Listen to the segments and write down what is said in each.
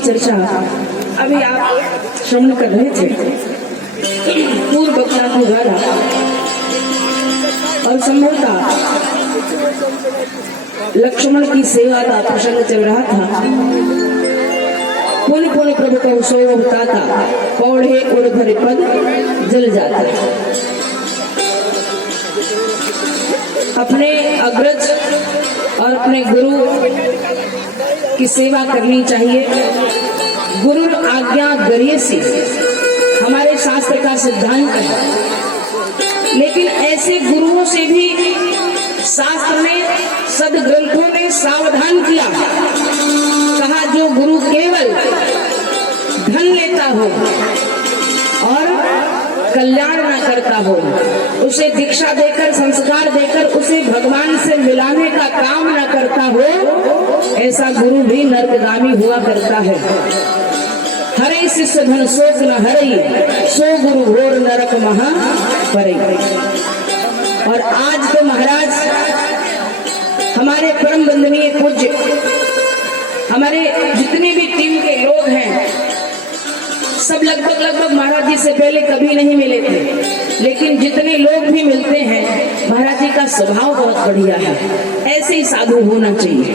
की चर्चा अभी आप श्रवण कर रहे थे पूर्व वक्ता के द्वारा, और संभवतः लक्ष्मण की सेवा का प्रसंग चल रहा था। पुण्य पुण्य प्रभु का सो बताता, पौड़े और भरे पद जल जाता। अपने अग्रज और अपने गुरु की सेवा करनी चाहिए। गुरु आज्ञा गरियसी हमारे शास्त्र का सिद्धांत है। लेकिन ऐसे गुरुओं से भी शास्त्र ने, सदग्रंथों ने सावधान किया। कहा जो गुरु केवल धन लेता हो और कल्याण न करता हो, उसे दीक्षा देकर संस्कार देकर उसे भगवान से मिलाने का काम न करता हो, ऐसा गुरु भी नरकगामी हुआ करता है। हरे शिष्य धन शोक न हरई, सो गुरु घोर नरक महा परई। और आज तो महाराज हमारे परम वंदनीय पूज्य, हमारे जितने भी टीम के लोग हैं, सब लगभग महाराज जी से पहले कभी नहीं मिले थे। लेकिन जितने लोग भी मिलते हैं, महाराज जी का स्वभाव बहुत बढ़िया है। ऐसे ही साधु होना चाहिए।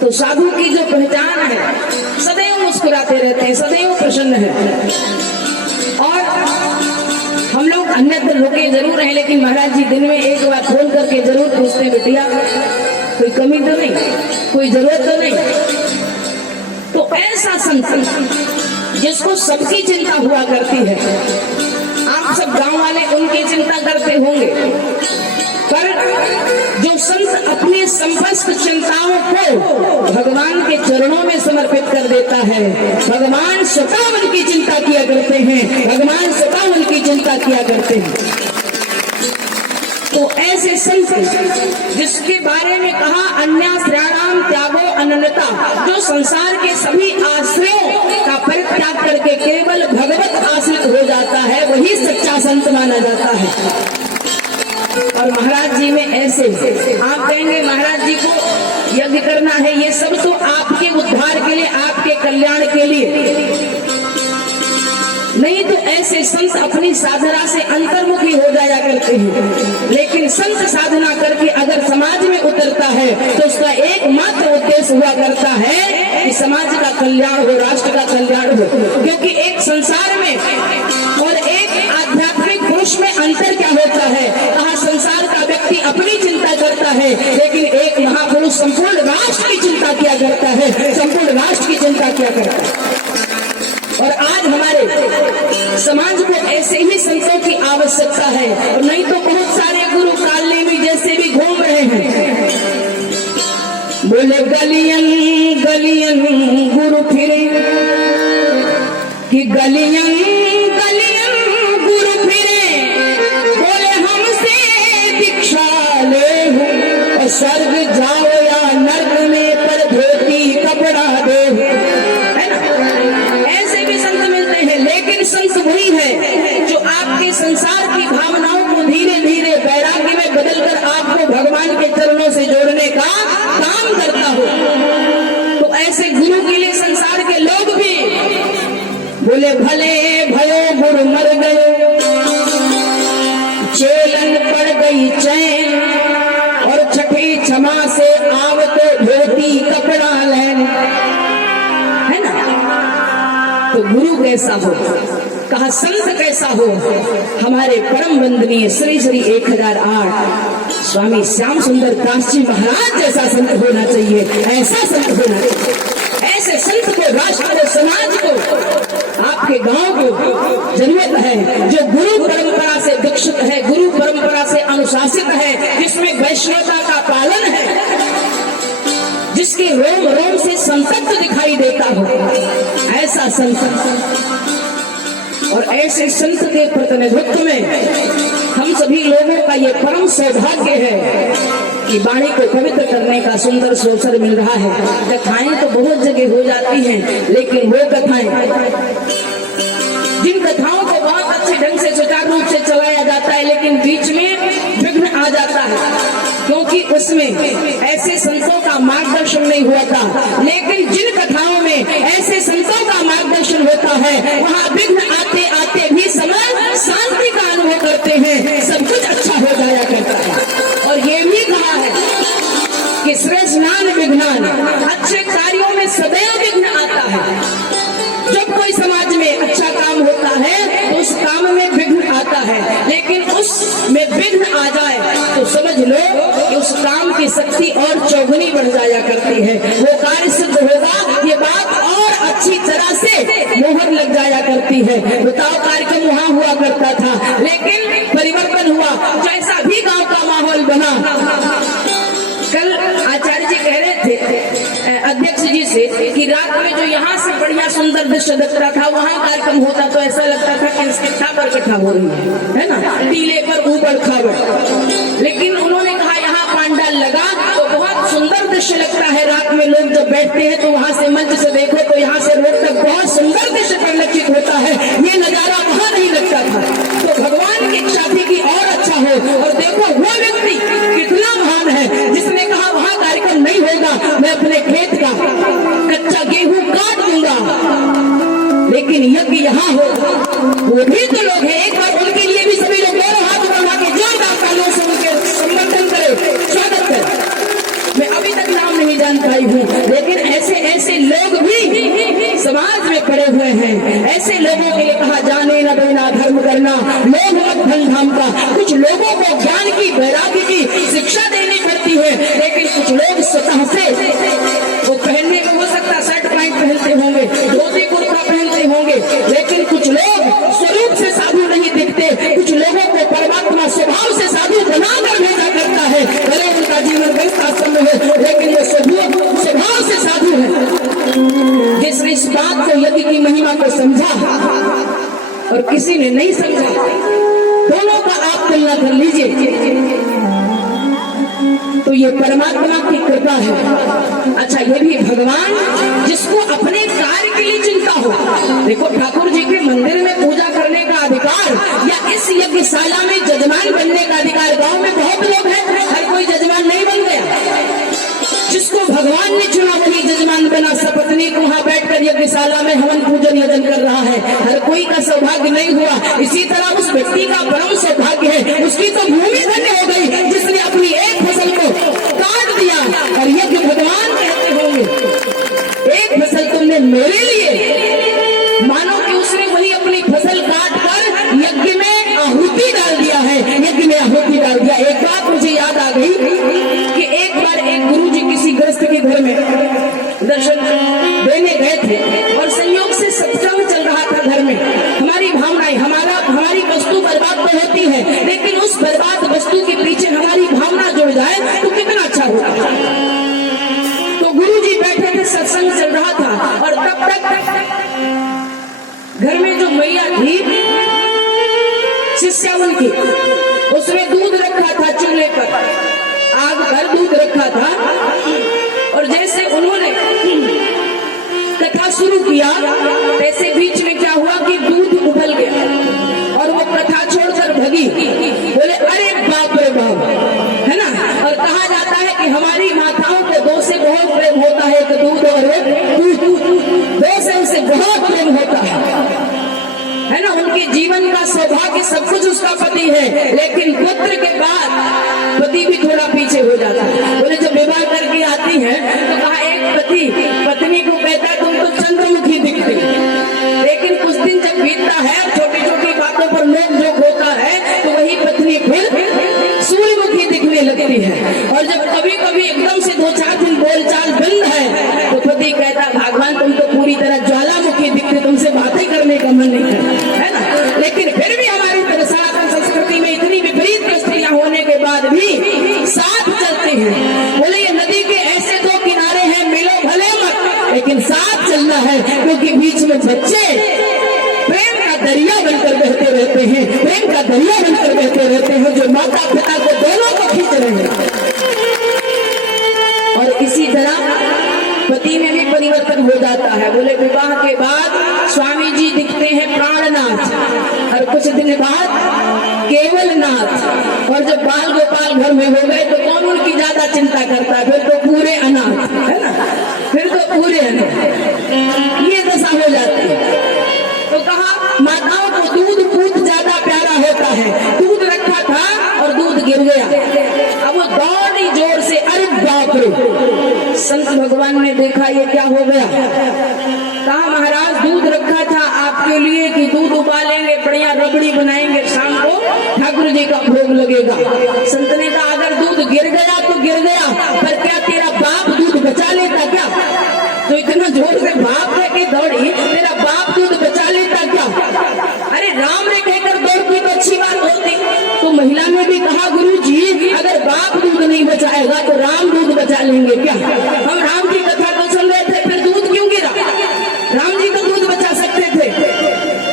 तो साधु की जो पहचान है, सदैव मुस्कुराते रहते हैं, सदैव प्रसन्न है। और हम लोग अन्यत्र रुके जरूर हैं, लेकिन महाराज जी दिन में एक बार फोन करके जरूर पूछते हैं, बिटिया कोई कमी तो नहीं, कोई जरूरत तो नहीं। तो ऐसा संत जिसको सबकी चिंता हुआ करती है, आप सब गांव वाले उनकी चिंता करते होंगे, पर जो संत अपने समस्त चिंताओं को भगवान के चरणों में समर्पित कर देता है, भगवान स्वतः उनकी चिंता किया करते हैं, भगवान स्वतः उनकी चिंता किया करते हैं। तो ऐसे संत जिसके बारे में कहा अन्याश्रयाणाम त्यागो अनन्यता, जो संसार के सभी आश्रयों का परित्याग करके केवल भगवत आश्रित हो जाता है, वही सच्चा संत माना जाता है। और महाराज जी में ऐसे, आप कहेंगे महाराज जी को यज्ञ करना है, ये सब तो आपके उद्धार के लिए, आपके कल्याण के लिए नहीं। तो ऐसे संत अपनी साधना से अंतर्मुखी हो जाया करते हैं। लेकिन संत साधना करके अगर समाज में उतरता है, तो उसका एकमात्र उद्देश्य हुआ करता है कि समाज का कल्याण हो, राष्ट्र का कल्याण हो। क्योंकि एक संसार में और एक आध्यात्मिक पुरुष में अंतर क्या होता है? कहा संसार का व्यक्ति अपनी चिंता करता है, लेकिन एक महापुरुष संपूर्ण राष्ट्र की चिंता किया करता है, संपूर्ण राष्ट्र की चिंता किया करता है। और आज हमारे समाज को ऐसे ही संतों की आवश्यकता है। और नहीं तो बहुत सारे गुरु काले में जैसे भी घूम रहे हैं, बोले गलियन गलियन गुरु फिरे, कि गलियन गलियन गुरु फिरे, बोले हमसे दीक्षा ले हो, और स्वर्ग जाओ या नर्क में पर धोती कपड़ा दे। संत वही है जो आपके संसार की भावनाओं को धीरे धीरे वैराग्य में बदलकर आपको भगवान के चरणों से जोड़ने का काम करता हो। तो ऐसे गुरु के लिए संसार के लोग भी बोले भले भयो गुरु मर गए, चेलन पड़ गई चैन, और छठी क्षमा से आव तो धोती कपड़ा लेन, है ना। तो गुरु कैसा हो, कहा संत कैसा हो? हमारे परम वंदनीय श्री श्री 1008 स्वामी श्याम सुंदर दास जी महाराज जैसा संत होना चाहिए। ऐसा संत होना चाहिए। ऐसे संत को, राष्ट्र को, समाज को, आपके गांव को जरूरत है, जो गुरु परंपरा से दीक्षित है, गुरु परंपरा से अनुशासित है, जिसमें वैष्णवता का पालन है, जिसके रोम रोम से संतत्व दिखाई देता हो, ऐसा संत। और ऐसे संत के प्रतिनिधित्व में हम सभी लोगों का ये परम सौभाग्य है कि वाणी को पवित्र करने का सुंदर अवसर मिल रहा है। कथाएं तो बहुत जगह हो जाती हैं, लेकिन वो कथाएं, जिन कथाओं को बहुत अच्छे ढंग से सुचारू रूप से चलाया जाता है, लेकिन बीच में विघ्न आ जाता है, क्योंकि बस में ऐसे संतों का मार्गदर्शन नहीं हुआ था, लेकिन जिन कथाओं में ऐसे संतों का मार्गदर्शन होता है वहाँ विघ्न आते आते भी समय शांति का अनुभव करते हैं, सब कुछ अच्छा हो जाया करता है। और ये भी कहा है कि सृजनान विघ्नान, अच्छे कार्यों में सदैव विघ्न आता है। जब कोई समाज में अच्छा काम होता है तो उस काम में विघ्न आता है, लेकिन उसमें विघ्न आ जाए तो समझ लो कि उस काम की शक्ति और चौगुनी बढ़ जाया करती है, वो कार्य सिद्ध होगा, ये बात और अच्छी तरह से मोहर लग जाया करती है। बताओ, कार्यक्रम वहाँ हुआ करता था, लेकिन परिवर्तन हुआ, जैसा भी गांव का माहौल बना। कल आचार्य जी कह रहे थे अध्यक्ष जी से कि रात में जो यहाँ से बढ़िया सुंदर दृश्य दिखता था, वहाँ कार्यक्रम होता तो ऐसा लगता था कि इसकी पर कथा हो रही है ना, टीले पर ऊबड़ खाबड़। लेकिन उन्होंने कहा यहाँ पांडाल लगा तो बहुत सुंदर दृश्य लगता है। रात में लोग जब बैठते हैं तो वहाँ से मंच से देखो तो यहाँ से रोड तक बहुत सुंदर दृश्य परिलक्षित होता है, ये नजारा वहाँ नहीं लगता था। तो भगवान की इच्छा थी कि और अच्छा हो, और देखो वो व्यक्ति कितना महान है जिसने कहा वहाँ कार्यक्रम नहीं होगा, मैं अपने खेत का कच्चा गेहूं काट दूंगा, लेकिन यज्ञ यहाँ हो। वो भी तो लोग हैं, एक बार उनके लिए भी सभी लोग दोनों हाथ बढ़ा के जोरदार तालियों से उनके समर्थन करे, स्वागत करे। मैं अभी तक नाम नहीं जान पाई हूँ, लेकिन ऐसे ऐसे लोग भी समाज में पड़े हुए हैं। ऐसे लोगों के लिए कहा जाने न देना धर्म करना, लोग मत धन धाम का। कुछ लोगों को ज्ञान की, वैराग्य की शिक्षा देनी पड़ती है, लेकिन कुछ लोग स्वतः से वो पहनने में हो सकता शर्ट पैंट पहनते होंगे, धोती कुर्ता पहनते होंगे, लेकिन कुछ लोग स्वरूप से साधु नहीं दिखते। कुछ लोगों को परमात्मा स्वभाव से साधु बनाकर भेजा करता है, भले उनका जीवन व्यस्त आश्रम में हो, लेकिन वो स्वभाव से साधु है। जिसने इस बात को, यज्ञ की महिमा को समझा और किसी ने नहीं समझा, दोनों का आप तुलना कर लीजिए तो ये परमात्मा की कृपा है। अच्छा, ये भी भगवान जिसको अपने कार्य के लिए चिंता हो। देखो, ठाकुर जी के मंदिर में पूजा करने का अधिकार या इस यज्ञशाला में जजमान बनने का अधिकार गांव में बहुत लोग हैं, हर कोई जजमान नहीं बन गया। जिसको भगवान ने चुना वही जजमान बना, सपत्नी को वहाँ बैठकर यज्ञशाला में हवन पूजन यजन कर रहा है। हर कोई का सौभाग्य नहीं हुआ। इसी तरह उस व्यक्ति का परम सौभाग्य है, उसकी तो भूमि धन्य हो गई जिसने अपनी एक फसल को काट दिया। और यज्ञ भगवान कहते होंगे, एक फसल तुमने मेरे लिए, मानो कि उसने वही अपनी फसल काट कर यज्ञ में आहुति डाल दिया है, यज्ञ में आहुति डाल दिया। एक बात मुझे याद आ गई कि एक बार एक गुरु जी किसी गृहस्थ के घर में दर्शन देने गए थे और संयोग से सत्संग चल रहा था घर में। हमारी भावनाएं, हमारी वस्तु बर्बाद तो होती है, लेकिन उस बर्बाद वस्तु के पीछे हमारी भावना जुड़ जाए तो कितना अच्छा होगा। तो गुरु जी बैठे थे, सत्संग चल रहा था, और तब तक घर में जो मैया थी शिष्या उनकी, उसने दूध रखा था चूल्हे पर, आग पर दूध रखा था, और जैसे उन्होंने कथा शुरू किया तैसे बीच में क्या हुआ कि दूध उबल गया और वो कथा छोड़कर भगी। बोले अरे बाप रे बाप, है ना। और कहा जाता है कि हमारी माताओं को दो से बहुत प्रेम होता है, एक दूध और एक दूध, दो से उसे बहुत प्रेम होता है ना। उनके जीवन का सौभाग्य सब कुछ उसका पति है, लेकिन पुत्र के बाद पति भी थोड़ा पीछे हो जाता है। बोले जब विवाह करके आती है तो कहा एक पति पत्नी को कहता तुम तो चंद्रमुखी दिखती, लेकिन कुछ दिन जब बीतता है, छोटी छोटी बातों पर नोक झोंक होता है, तो वही पत्नी फिर सूर्यमुखी दिखने लगती है। और जब कभी कभी एकदम से 2-4 दिन बोलचाल बंद है तो पति कहता भगवान तुम तो पूरी तरह ज्वालामुखी दिखते, तुमसे बातें करने का मन नहीं करता, है ना। लेकिन फिर भी हमारी सनातन संस्कृति में इतनी विपरीत परिस्थितियां होने के बाद भी साथ चलते हैं। बोले ये नदी के ऐसे 2 किनारे हैं, मिलो भले मत, लेकिन साथ चलना है, क्योंकि बीच में बच्चे प्रेम का दरिया बनकर बहते रहते हैं, प्रेम का दरिया बनकर बहते रहते हैं, जो माता पिता को दोनों को खींच रहे हैं। और इसी तरह पति में भी परिवर्तन हो जाता है। बोले विवाह के बाद स्वामी जी दिखते हैं प्राणनाथ, और कुछ दिन बाद केवल नाथ, और जब बाल गोपाल घर में हो गए तो कौन कानून की ज्यादा चिंता करता है, फिर तो पूरे अनाथ, है ना, फिर तो पूरे अनाथ, ये दशा हो जाती है। तो कहा माताओं को दूध पूत ज्यादा प्यारा होता है। दूध रखा था और दूध गिर गया। अब वो दौड़ी जोर से, अरे बाप रे, संत भगवान ने देखा ये क्या हो गया। कहा महाराज दूध रखा था आपके लिए कि दूध उबालेंगे, बढ़िया रबड़ी बनाएंगे, शाम को ठाकुर जी का भोग लगेगा। संत ने कहा अगर दूध गिर गया तो गिर गया, पर क्या तेरा बाप दूध बचा लेता क्या? तो इतना जोर से बाप है कि दौड़ी, तेरा बाप दूध बचा लेता क्या? अरे राम ने कहकर दौड़ती तो अच्छी बात होती। तो महिला ने भी कहा गुरु जी अगर बाप दूध नहीं बचाएगा तो राम दूध बचा लेंगे क्या? हम राम की कथा तो सुन रहे थे, फिर दूध क्यों गिरा? राम जी तो दूध बचा सकते थे।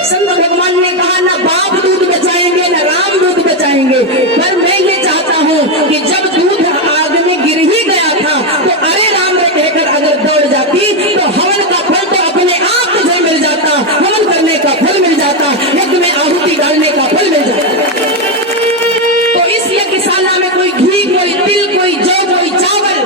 संत भगवान ने कहा ना बाप दूध बचाएंगे ना राम दूध बचाएंगे, पर मैं ये चाहता हूँ कि जब दूध आग में गिर ही गया था तो अरे राम ने कहकर अगर दौड़ जाती तो हवन का फल तो अपने आप तुझे मिल जाता, हवन करने का फल मिल जाता, यज्ञ में आहुति डालने का फल मिल जाता। तो इस यज्ञशाला में कोई घी, कोई तिल, कोई जौ, कोई चावल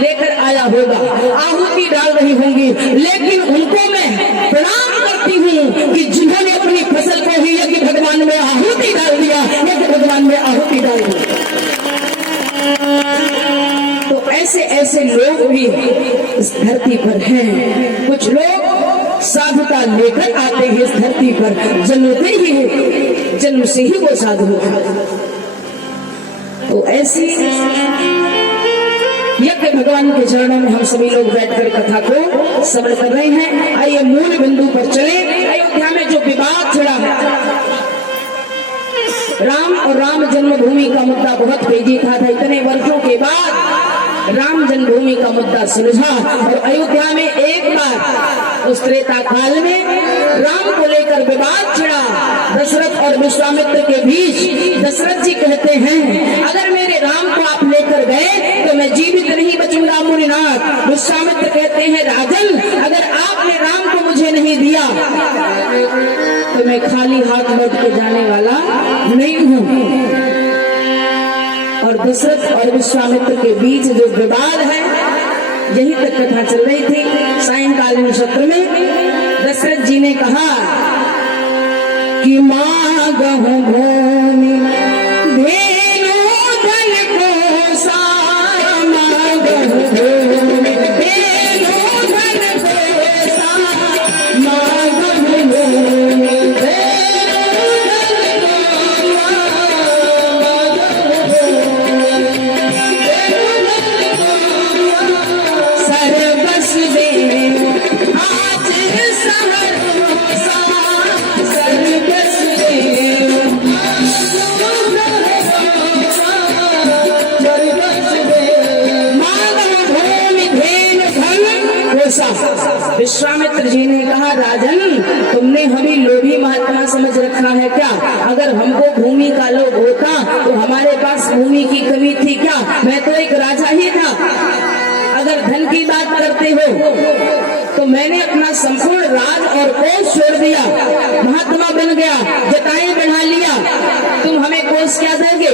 लेकर आया होगा, आहुति डाल रही होंगी, लेकिन उनको मैं प्रणाम करती हूँ कि जिन्होंने अपनी फसल को ही यज्ञ भगवान में आहुति डाल दिया, यज्ञ भगवान में आहुति डाल दिया। तो ऐसे ऐसे लोग भी इस धरती पर हैं। कुछ लोग साधुता लेकर आते हैं इस धरती पर, जन्मते ही, जन्म से ही वो साधु होते हैं। तो ऐसी यज्ञ भगवान के चरणों में हम सभी लोग बैठकर कथा को श्रवण कर रहे हैं। आइए मूल बिंदु पर चले। अयोध्या में जो विवाद छिड़ा है, राम और राम जन्मभूमि का मुद्दा बहुत तेजी था। इतने वर्षों के बाद राम जन्मभूमि का मुद्दा सुलझा और अयोध्या में एक बार उस त्रेता काल में राम को लेकर विवाद छिड़ा दशरथ और विश्वामित्र के बीच। दशरथ जी कहते हैं अगर मेरे राम को आप लेकर गए तो मैं जीवित नहीं बचूंगा मुनिनाथ। विश्वामित्र कहते हैं राजन अगर आपने राम को मुझे नहीं दिया तो मैं खाली हाथ लौट के जाने वाला नहीं हूँ। और दशरथ और विश्वामित्र के बीच जो विवाद है, यही तक कथा चल रही थी। सायंकालीन सत्र में दशरथ जी ने कहा कि मांगहु भूमि धेनु धन कोसा, मांगहु भूमि धेनु धन कोसा, मांगहु भूमि विश्वामित्र जी ने कहा राजन तुमने हमें लोभी महात्मा समझ रखा है क्या? अगर हमको भूमि का लोभ होता तो हमारे पास भूमि की कमी थी क्या? मैं तो एक राजा ही था। अगर धन की बात करते हो तो मैंने अपना संपूर्ण राज और कोष छोड़ दिया, महात्मा बन गया, जटाएं बढ़ा लिया, तुम हमें कोष क्या दोगे?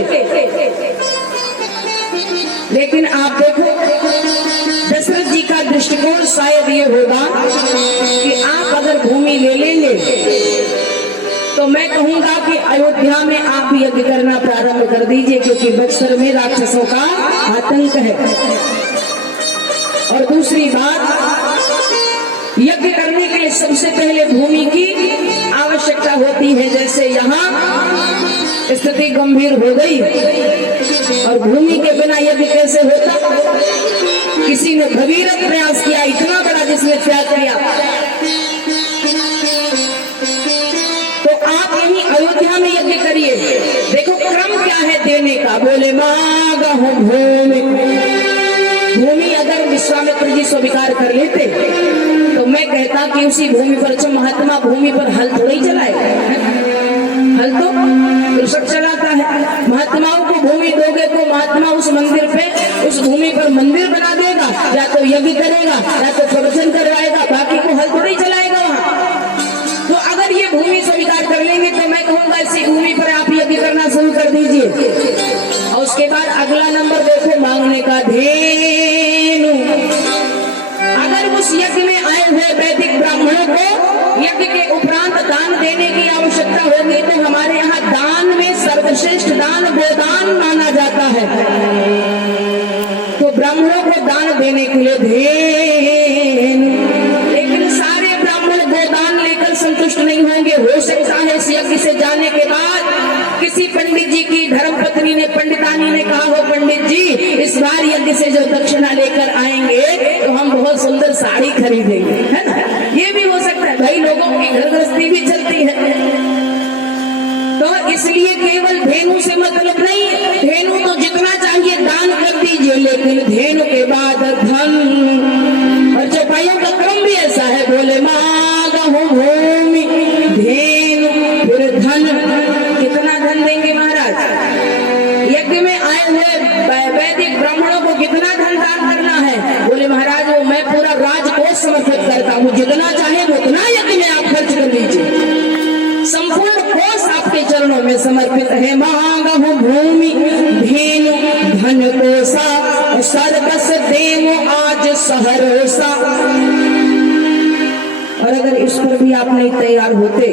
लेकिन आप देखो दशरथ जी का दृष्टिकोण शायद ये होगा कि आप अगर भूमि ले लेंगे तो मैं कहूंगा कि अयोध्या में आप यज्ञ करना प्रारंभ कर दीजिए, क्योंकि बक्सर में राक्षसों का आतंक है। और दूसरी बात, यज्ञ करने के लिए सबसे पहले भूमि की आवश्यकता होती है। जैसे यहाँ स्थिति गंभीर हो गई और भूमि के बिना यज्ञ कैसे होता? किसी ने भगीरथ प्रयास किया, इतना बड़ा जिसने त्याग किया। तो आप यहीं अयोध्या में यज्ञ करिए। देखो क्रम क्या है देने का। बोले मांगहु भूमि, भूमि अगर विश्वामित्र जी स्वीकार कर लेते तो मैं कहता कि उसी भूमि पर, जो महात्मा भूमि पर हल थोड़ी चलाए, हल तो कृषक चलाता है। महात्माओं को भूमि दोगे तो महात्मा उस मंदिर पे, उस भूमि पर मंदिर बना देगा, या तो यज्ञ करेगा या तो प्रवचन करवाएगा, बाकी को हल थोड़ी चलाएगा वहाँ। तो अगर ये भूमि स्वीकार कर लेंगे तो मैं कहूँगा इसी भूमि पर आप यज्ञ करना शुरू कर दीजिए। और उसके बाद अगला नंबर देखो देने के लिए धेनु। लेकिन सारे ब्राह्मण गोदान लेकर संतुष्ट नहीं होंगे। हो सकता है इस यज्ञ से जाने के बाद किसी पंडित जी की धर्मपत्नी ने, पंडितानी ने कहा हो, पंडित जी इस बार यज्ञ से जो दक्षिणा लेकर आएंगे तो हम बहुत सुंदर साड़ी खरीदेंगे, है ना। ये भी हो सकता है भाई, लोगों की घर गृहस्थी भी चलती है। तो इसलिए केवल धेनु से मतलब नहीं, धेनु तो जितना चाहिए दान कर दीजिए, लेकिन धेनु के बाद धन। और चौपाइयों का क्रम भी ऐसा है, बोले मांगहु भूमि धेनु फिर धन। कितना धन देंगे महाराज? यज्ञ में आए हुए वैदिक ब्राह्मणों को कितना धन दान करना है? बोले महाराज वो मैं पूरा राजकोष समर्पित करता हूँ, जितना चाहे उतना यज्ञ में आप खर्च कर लीजिए। संपूर्ण कोष आपके चरणों में समर्पित है। मांगहु भूमि धेनु धन कोसा सर्वस देवो आज सहरोसा। और अगर इस पर भी आप नहीं तैयार होते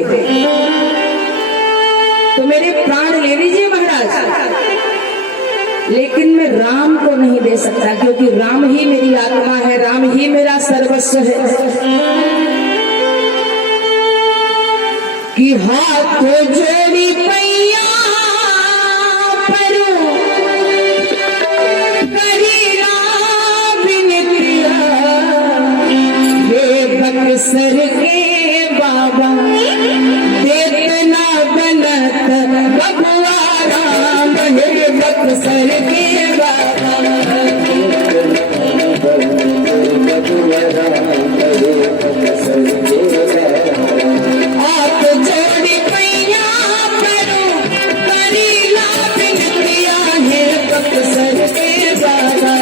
तो मेरे प्राण ले लीजिए महाराज, लेकिन मैं राम को नहीं दे सकता, क्योंकि राम ही मेरी आत्मा है, राम ही मेरा सर्वस्व है। कि हाथ जोड़ी पैया परो करीरा बिनतिया, हे बक्सर के बाबा देतना बनत बबुआ राम, हे बक्सर के बाबा आप जोड़ी पैया परो करीला बिनतिया, हे बक्सर के बाबा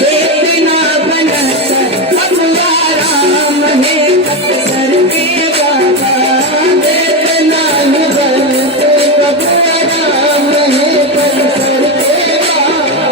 देतना बनत बबुआ राम, हे बक्सर के बाबा देतना बनत बबुआ राम, हे बक्सर के बाबा।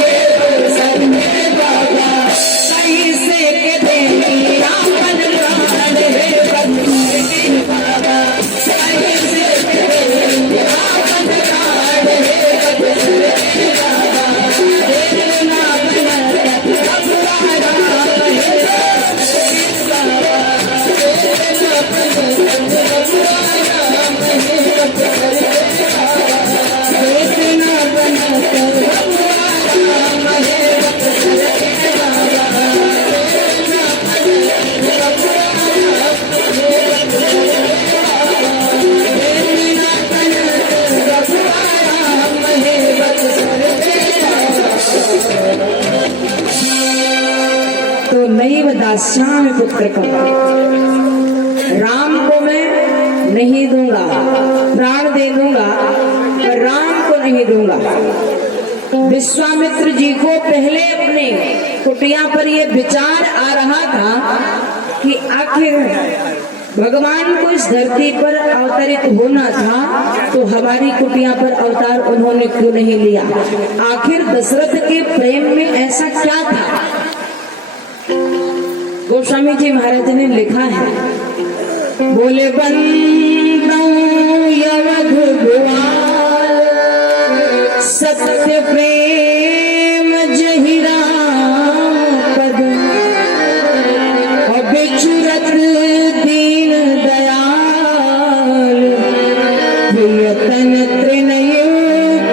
है अवसर में बाबा, कैसे के देनी आपन प्राण है बंधुर की बाबा, कैसे के देनी आपन प्राण है बंधुर की बाबा, देर ना बनत रघुराया है बाबा, देर ना बनत रघुराया है बंधुर की बाबा, देर ना बनत रघुराया है बंधुर की बाबा, देर ना बनत रघुराया है तो नैव दास्यामि पुत्रकम, राम को मैं नहीं दूंगा, प्राण दे दूंगा पर राम को नहीं दूंगा। विश्वामित्र जी को पहले अपने कुटिया पर यह विचार आ रहा था कि आखिर भगवान को इस धरती पर अवतरित होना था तो हमारी कुटिया पर अवतार उन्होंने क्यों नहीं लिया, आखिर दशरथ के प्रेम में ऐसा क्या था। गोस्वामी जी महाराज ने लिखा है, बोले बंदौ यवध भुआल, सत्य प्रेम जहि राम पद, बिचुरत दीन दयाल, प्रियतन त्रिनय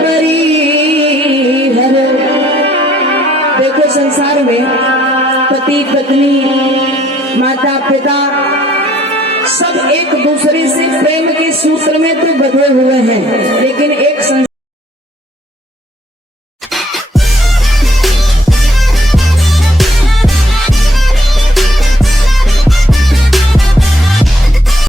परिहर। देखो संसार में पति पत्नी माता पिता सब एक दूसरे से प्रेम के सूत्र में तो बंधे हुए हैं, लेकिन एक